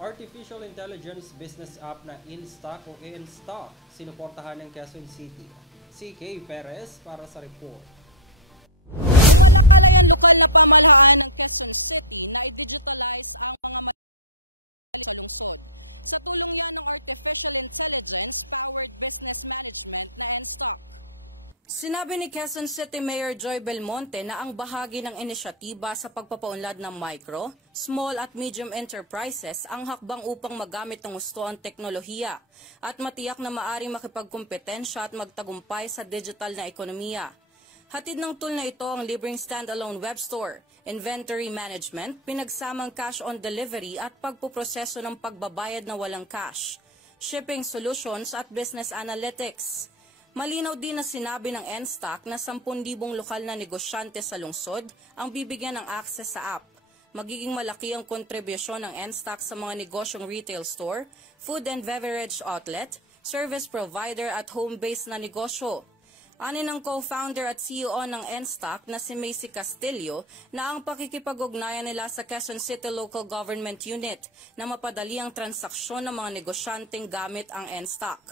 Artificial Intelligence Business App na InStock o InStock, sinuportahan ng Quezon City. Si Kay Perez para sa report. Sinabi ni Quezon City Mayor Joy Belmonte na ang bahagi ng inisyatiba sa pagpapaunlad ng micro, small at medium enterprises ang hakbang upang magamit ng gusto ang teknolohiya at matiyak na maaring makipagkumpetensya at magtagumpay sa digital na ekonomiya. Hatid ng tool na ito ang libreng standalone web store, inventory management, pinagsamang cash on delivery at pagpuproseso ng pagbabayad na walang cash, shipping solutions at business analytics. Malinaw din na sinabi ng InStock na 10,000 lokal na negosyante sa lungsod ang bibigyan ng access sa app. Magiging malaki ang kontribusyon ng InStock sa mga negosyong retail store, food and beverage outlet, service provider at home-based na negosyo. Anin ng co-founder at CEO ng InStock na si Macy Castillo na ang pakikipag-ugnayan nila sa Quezon City Local Government Unit na mapadali ang transaksyon ng mga negosyanteng gamit ang InStock.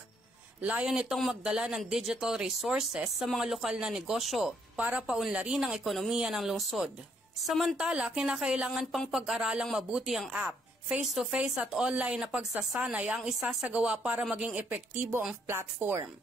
Layo nitong magdala ng digital resources sa mga lokal na negosyo para paunlarin ang ekonomiya ng lungsod. Samantala, kinakailangan pang pag-aralang mabuti ang app. Face-to-face at online na pagsasanay ang isasagawa para maging epektibo ang platform.